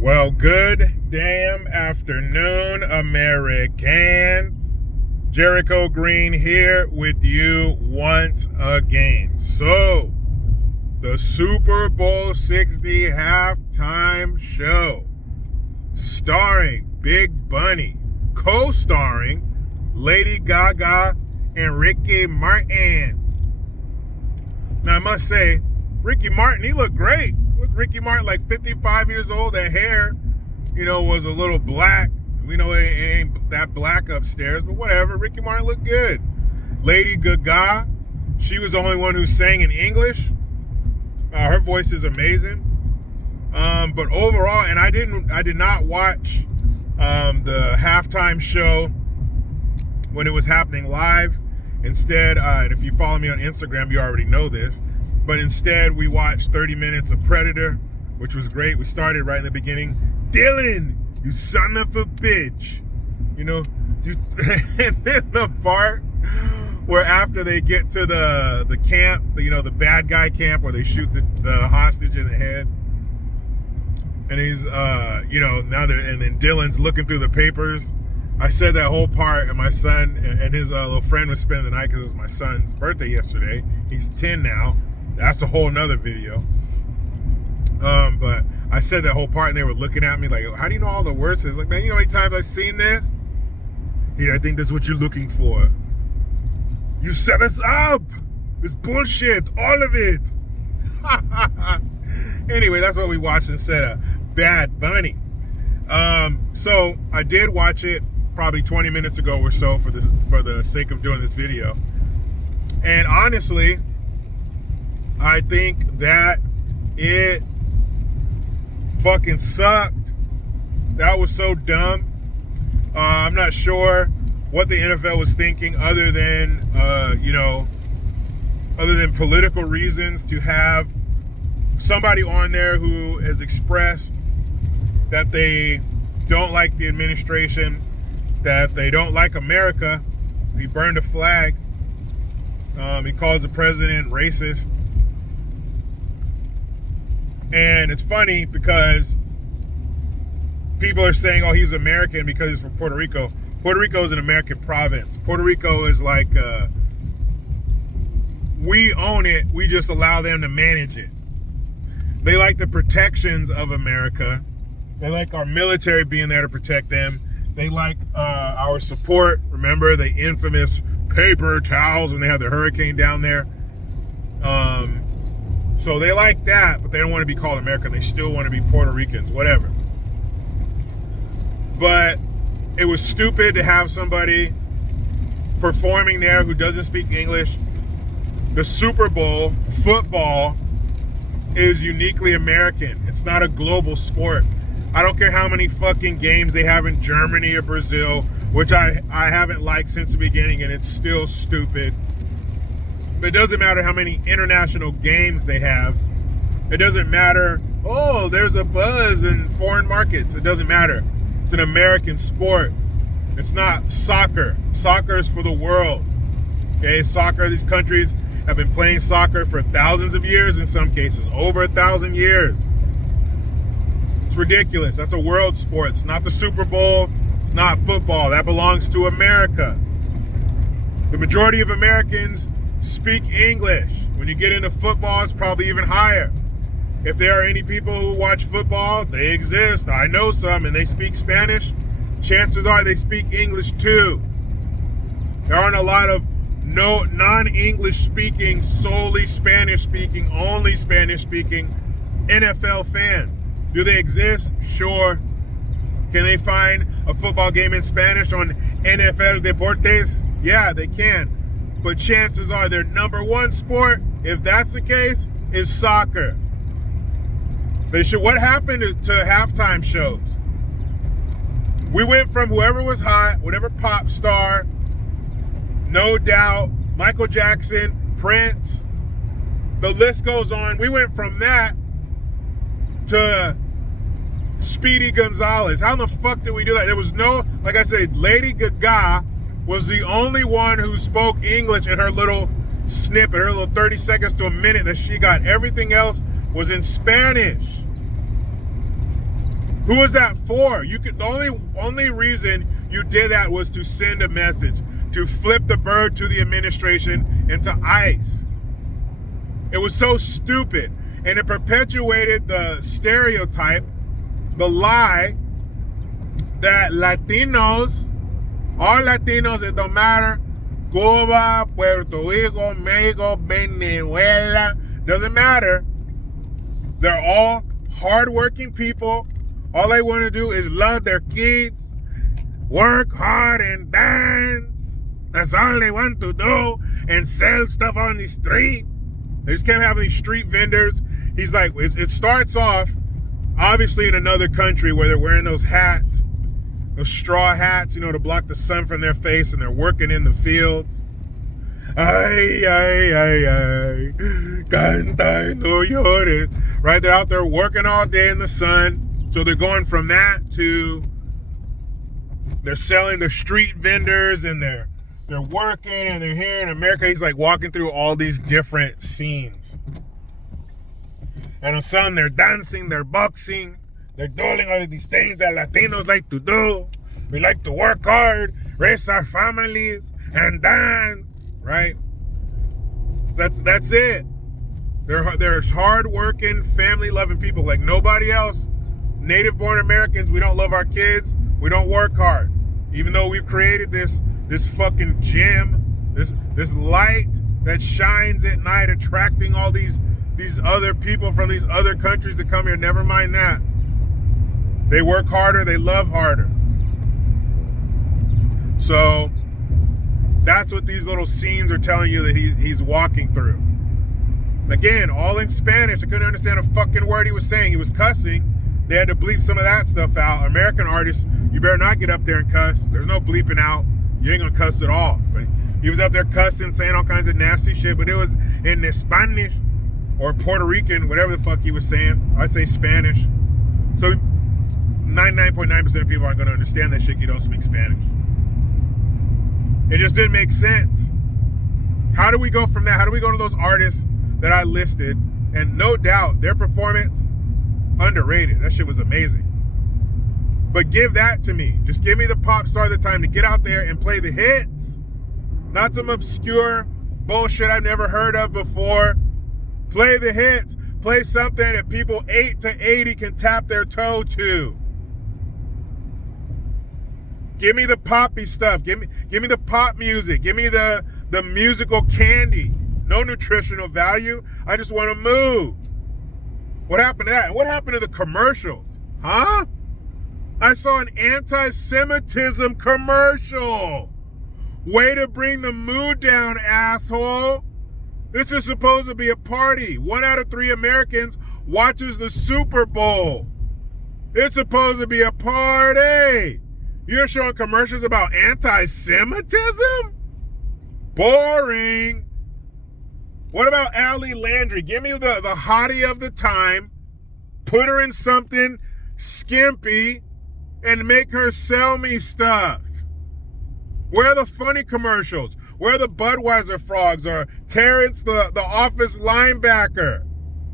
Well, good damn afternoon, Americans. Jericho Green here with you once again. So, the Super Bowl 60 halftime show, starring Big Bunny, co-starring Lady Gaga and Ricky Martin. Now, I must say, Ricky Martin, he looked great. Was Ricky Martin like 55 years old? That hair, was a little black. We know it ain't that black upstairs, but whatever. Ricky Martin looked good. Lady Gaga, she was the only one who sang in English. Her voice is amazing. But overall, and I did not watch the halftime show when it was happening live. Instead, and if you follow me on Instagram, you already know this. But instead, we watched 30 minutes of Predator, which was great. We started right in the beginning. Dylan, you son of a bitch. And then the part where after they get to the camp, the bad guy camp where they shoot the hostage in the head. And he's, and then Dylan's looking through the papers. I said that whole part, and my son and his little friend was spending the night because it was my son's birthday yesterday. He's 10 now. That's a whole nother video. But I said that whole part, and they were looking at me like, how do you know all the words? It's like, man, you know how many times I've seen this? Yeah, I think that's what you're looking for. You set us up. It's bullshit. All of it. Anyway, that's what we watched instead of Bad Bunny. So I did watch it probably 20 minutes ago or so for the sake of doing this video. And honestly, I think that it fucking sucked. That was so dumb. I'm not sure what the NFL was thinking other than political reasons to have somebody on there who has expressed that they don't like the administration, that they don't like America. He burned a flag. He calls the president racist. And it's funny because people are saying, oh, he's American because he's from Puerto Rico. Puerto Rico is an American province. Puerto Rico is like, we own it. We just allow them to manage it. They like the protections of America. They like our military being there to protect them. They like our support. Remember the infamous paper towels when they had the hurricane down there? So they like that, but they don't want to be called American. They still want to be Puerto Ricans, whatever. But it was stupid to have somebody performing there who doesn't speak English. The Super Bowl, football, is uniquely American. It's not a global sport. I don't care how many fucking games they have in Germany or Brazil, which I haven't liked since the beginning, and it's still stupid. But it doesn't matter how many international games they have. It doesn't matter, oh, there's a buzz in foreign markets. It doesn't matter. It's an American sport. It's not soccer. Soccer is for the world. Okay, soccer, these countries have been playing soccer for thousands of years in some cases, over 1,000 years. It's ridiculous. That's a world sport. It's not the Super Bowl. It's not football. That belongs to America. The majority of Americans speak English. When you get into football, it's probably even higher. If there are any people who watch football, they exist. I know some, and they speak Spanish. Chances are they speak English too. There aren't a lot of non-English speaking, solely Spanish speaking, only Spanish speaking NFL fans. Do they exist? Sure. Can they find a football game in Spanish on NFL Deportes? Yeah, they can. But chances are their number one sport, if that's the case, is soccer. What happened to halftime shows? We went from whoever was hot, whatever pop star, No Doubt, Michael Jackson, Prince, the list goes on. We went from that to Speedy Gonzalez. How in the fuck did we do that? There was no, like I said, Lady Gaga was the only one who spoke English in her little snippet, her little 30 seconds to a minute that she got. Everything else was in Spanish. Who was that for? The only reason you did that was to send a message, to flip the bird to the administration and to ICE. It was so stupid, and it perpetuated the stereotype, the lie that Latinos, all Latinos, it don't matter, Cuba, Puerto Rico, Mexico, Venezuela, doesn't matter. They're all hardworking people. All they want to do is love their kids, work hard and dance. That's all they want to do, and sell stuff on the street. They just kept having these street vendors. He's like, it starts off, obviously, in another country where they're wearing those hats, those straw hats, to block the sun from their face, and they're working in the fields. Ay, ay, ay, ay, canta y no llores. Right, they're out there working all day in the sun. So they're going from that to they're selling the street vendors, and they're working, and they're here in America. He's like walking through all these different scenes. And on some, they're dancing, they're boxing, they're doing all of these things that Latinos like to do. We like to work hard, raise our families, and dance, right? That's it. They're hard-working, family-loving people like nobody else. Native-born Americans, we don't love our kids. We don't work hard. Even though we've created this fucking gem, this light that shines at night, attracting all these other people from these other countries to come here. Never mind that. They work harder. They love harder. So that's what these little scenes are telling you that he's walking through. Again, all in Spanish. I couldn't understand a fucking word he was saying. He was cussing. They had to bleep some of that stuff out. American artists, you better not get up there and cuss. There's no bleeping out. You ain't gonna cuss at all. But he was up there cussing, saying all kinds of nasty shit, but it was in Spanish or Puerto Rican, whatever the fuck he was saying. I'd say Spanish. So 99.9% of people aren't gonna understand that shit if you don't speak Spanish. It just didn't make sense. How do we go from that? How do we go to those artists that I listed? And no doubt, their performance, underrated. That shit was amazing. But give that to me. Just give me the pop star of the time to get out there and play the hits. Not some obscure bullshit I've never heard of before. Play the hits. Play something that people 8 to 80 can tap their toe to. Give me the poppy stuff. Give me the pop music. Give me the musical candy. No nutritional value. I just want to move. What happened to that? And what happened to the commercials? Huh? I saw an anti-Semitism commercial. Way to bring the mood down, asshole. This is supposed to be a party. 1 out of 3 Americans watches the Super Bowl. It's supposed to be a party. You're showing commercials about anti-Semitism? Boring. What about Allie Landry? Give me the hottie of the time, put her in something skimpy, and make her sell me stuff. Where are the funny commercials? Where are the Budweiser frogs, or Terrence the office linebacker,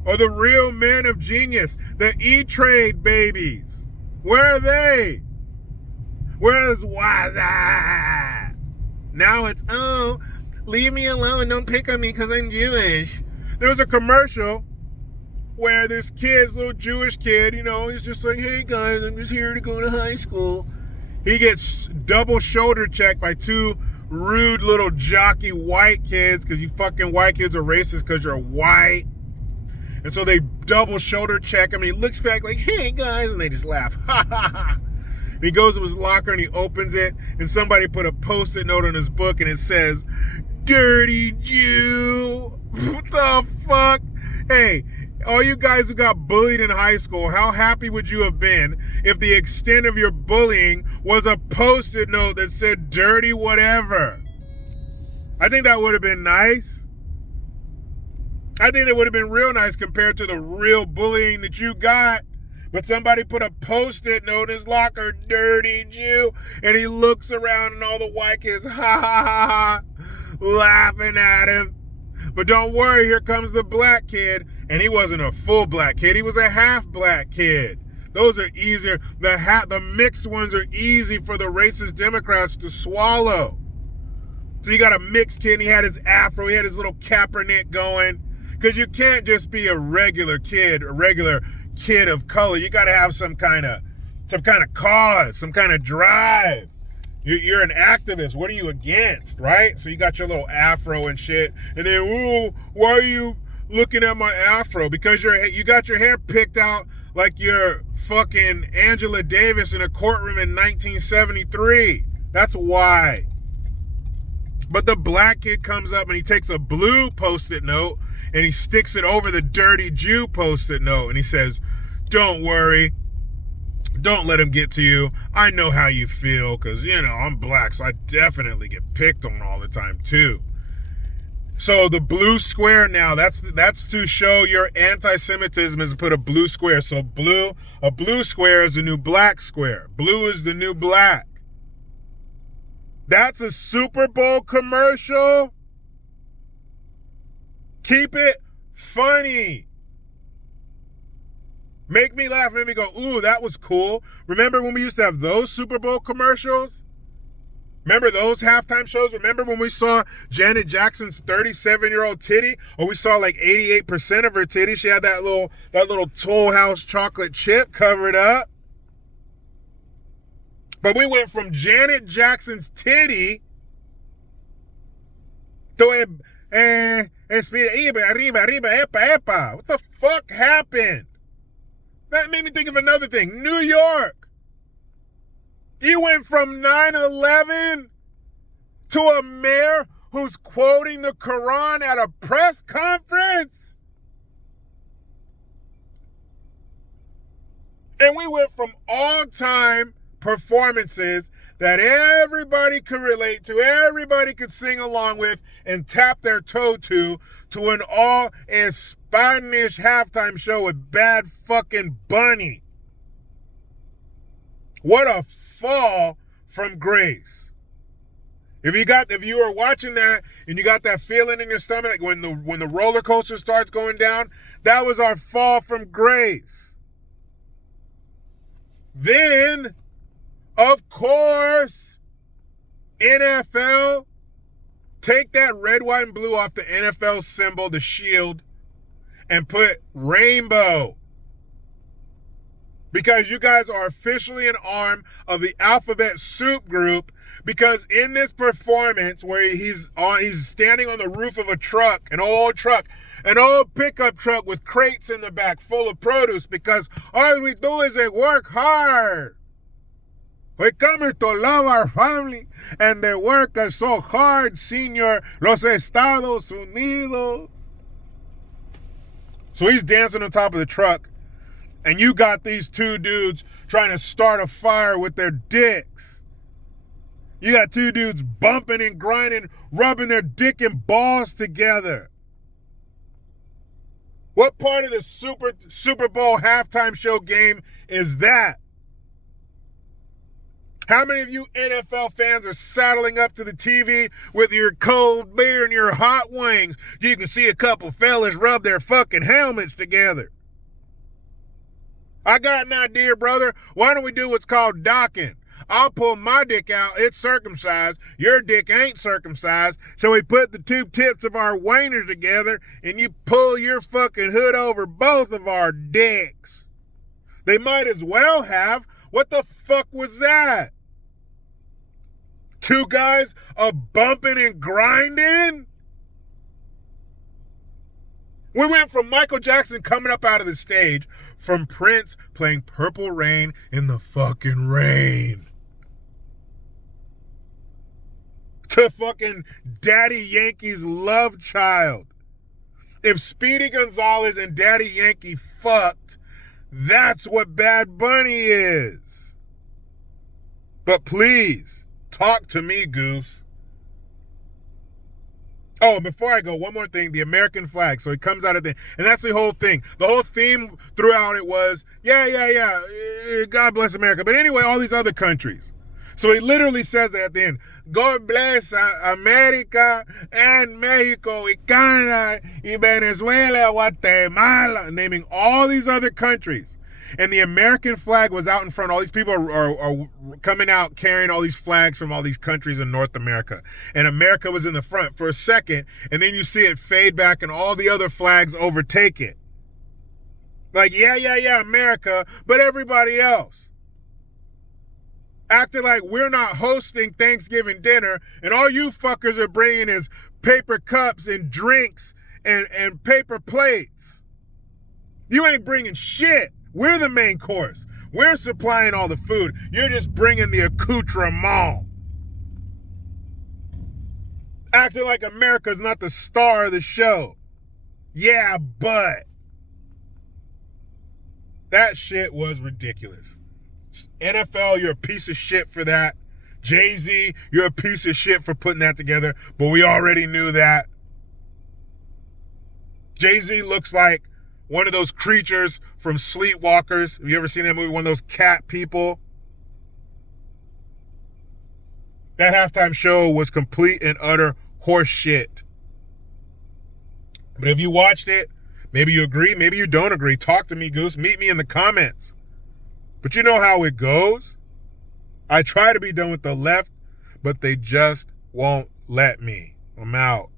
or the real men of genius, the E-Trade babies? Where are they? Where's Waza? Now it's, oh, leave me alone, don't pick on me because I'm Jewish. There was a commercial where this little Jewish kid, he's just like, hey guys, I'm just here to go to high school. He gets double shoulder checked by 2 rude little jockey white kids, because you fucking white kids are racist because you're white. And so they double shoulder check him, and he looks back like, hey guys, and they just laugh. Ha ha ha. And he goes to his locker and he opens it, and somebody put a post-it note on his book, and it says, dirty Jew. What the fuck? Hey, all you guys who got bullied in high school, how happy would you have been if the extent of your bullying was a post-it note that said dirty whatever? I think that would have been nice. I think that would have been real nice compared to the real bullying that you got. But somebody put a post-it note in his locker, dirty Jew, and he looks around and all the white kids, ha ha ha ha, laughing at him. But don't worry, here comes the black kid. And he wasn't a full black kid, he was a half black kid. Those are easier. The mixed ones are easy for the racist Democrats to swallow. So you got a mixed kid, and he had his afro, he had his little Kaepernick going. Because you can't just be a regular kid of color. You got to have some kind of cause, some kind of drive. You're an activist. What are you against, right? So you got your little afro and shit. And then, ooh, why are you looking at my afro? Because you got your hair picked out like you're fucking Angela Davis in a courtroom in 1973. That's why. But the black kid comes up and he takes a blue Post-it note and he sticks it over the dirty Jew Post-it note and he says, don't worry. Don't let him get to you. I know how you feel because, I'm black, so I definitely get picked on all the time too. So the blue square now, that's to show your anti-Semitism is to put a blue square. So a blue square is the new black square. Blue is the new black. That's a Super Bowl commercial. Keep it funny. Make me laugh, make me go, ooh, that was cool. Remember when we used to have those Super Bowl commercials? Remember those halftime shows? Remember when we saw Janet Jackson's 37-year-old titty? Or we saw like 88% of her titty? She had that little Toll House chocolate chip covered up. But we went from Janet Jackson's titty to arriba, epa. What the fuck happened? That made me think of another thing. New York. You went from 9/11 to a mayor who's quoting the Quran at a press conference. And we went from all-time performances that everybody could relate to, everybody could sing along with and tap their toe to an all-in-Spanish halftime show with Bad Fucking Bunny. What a fall from grace. If you were watching that and you got that feeling in your stomach like when the roller coaster starts going down, that was our fall from grace. Then, of course, NFL, take that red, white, and blue off the NFL symbol, the shield, and put rainbow. Because you guys are officially an arm of the Alphabet Soup Group. Because in this performance where he's standing on the roof of a truck, an old pickup truck with crates in the back full of produce, because all we do is work hard. We come here to love our family, and they work us so hard, Señor, los Estados Unidos. So he's dancing on top of the truck, and you got these two dudes trying to start a fire with their dicks. You got two dudes bumping and grinding, rubbing their dick and balls together. What part of the Super Bowl halftime show game is that? How many of you NFL fans are saddling up to the TV with your cold beer and your hot wings? You can see a couple fellas rub their fucking helmets together. I got an idea, brother. Why don't we do what's called docking? I'll pull my dick out, it's circumcised. Your dick ain't circumcised. So we put the two tips of our wieners together and you pull your fucking hood over both of our dicks. They might as well have. What the fuck was that? Two guys bumping and grinding? We went from Michael Jackson coming up out of the stage, from Prince playing Purple Rain in the fucking rain, to fucking Daddy Yankee's love child. If Speedy Gonzalez and Daddy Yankee fucked, that's what Bad Bunny is. But please, talk to me, Goose. Oh, before I go, one more thing, the American flag. So it comes out of the, and that's the whole thing. The whole theme throughout it was, yeah, God bless America. But anyway, all these other countries. So he literally says at the end, God bless America and Mexico y Canada y Venezuela, Guatemala, naming all these other countries. and the American flag was out in front. All these people are coming out carrying all these flags from all these countries in North America. And America was in the front for a second, and then you see it fade back and all the other flags overtake it. Like, yeah, America, but everybody else. Acting like we're not hosting Thanksgiving dinner, and all you fuckers are bringing is paper cups and drinks and paper plates. You ain't bringing shit. We're the main course. We're supplying all the food. You're just bringing the accoutrement. Acting like America's not the star of the show. Yeah, but that shit was ridiculous. NFL, you're a piece of shit for that. Jay-Z, you're a piece of shit for putting that together, but we already knew that. Jay-Z looks like one of those creatures from Sleepwalkers. Have you ever seen that movie? One of those cat people. That halftime show was complete and utter horse shit. But if you watched it, maybe you agree, maybe you don't agree. Talk to me, Goose. Meet me in the comments. But you know how it goes. I try to be done with the left, but they just won't let me. I'm out.